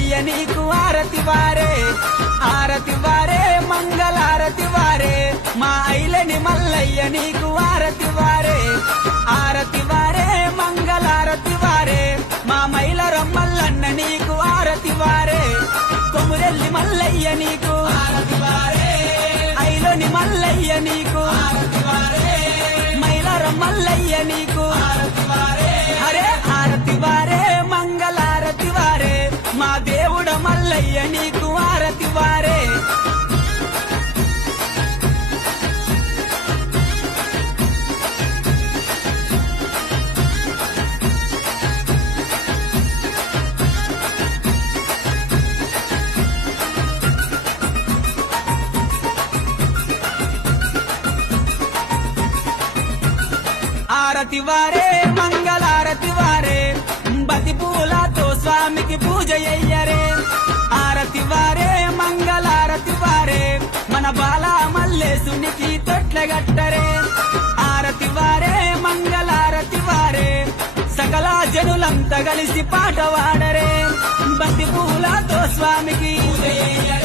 మల్లయ్య నీకు ఆరతి వారే, ఆరతి వారే మంగళారతి వారే, మా ఐలని మల్లయ్య నీకు ఆరతి వారే, ఆరతి వారే మంగళారతి వారే, మా మైలర మల్లన్న నీకు ఆరతి వారే, కొమురెల్లి మల్లయ్య నీకు ఆరతి వారే, ఐలోని మల్లయ్య నీకు ఆరతి వారే, మైలర మల్లయ్య నీకు ఆరతి వారే, హరే ఆరతి వారే మంగళారతి వారే, మా దేవుడ మల్లయ్య నీకు ఆరతి వారే. ఆరతి వారే మంగళారతి వారే, బతి పూలతో స్వామికి పూజ అయ్యరే, ఆరతి వారే మంగళారతి వారే, మన బాల మల్లేశునికి తొట్లగట్టరే, ఆరతి వారే మంగళారతి వారే, సకల జనులంతా కలిసి పాట వాడరే, బతి పూలతో స్వామికి పూజ అయ్యరే.